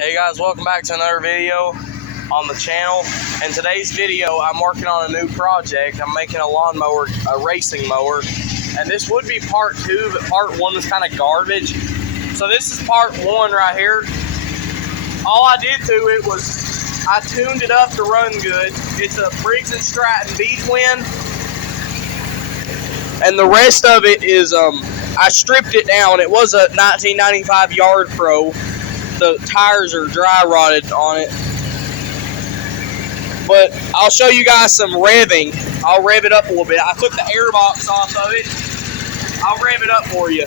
Hey guys, welcome back to another video on the channel. In today's video, I'm working on a new project. I'm making a lawnmower, a racing mower, and this would be part 2, but part 1 was kind of garbage. So this is part 1 right here. All I did to it was I tuned it up to run good. It's a Briggs & Stratton B-Twin, and the rest of it is I stripped it down. It was a 1995 Yard Pro. The tires are dry rotted on it, but I'll show you guys some revving. I'll rev it up a little bit. I took the air box off of it. I'll rev it up for you.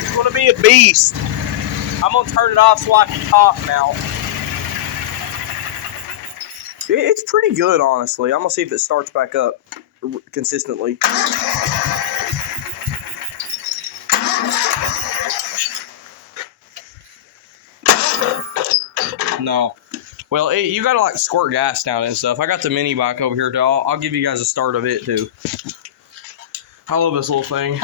It's gonna be a beast. I'm gonna turn it off so I can talk now. It's pretty good, honestly. I'm gonna see if it starts back up consistently. No. Well, you gotta like squirt gas down and stuff. I got the mini bike over here too. I'll give you guys a start of it too. I love this little thing.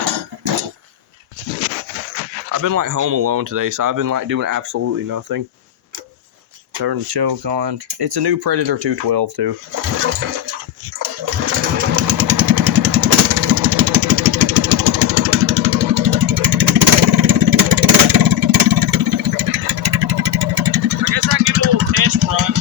I've been like home alone today, so I've been like doing absolutely nothing. Turn the choke on. It's a new Predator 212 too. I guess I can give it a little test run.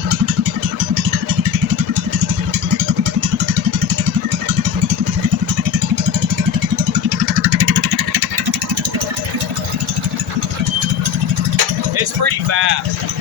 It's pretty fast.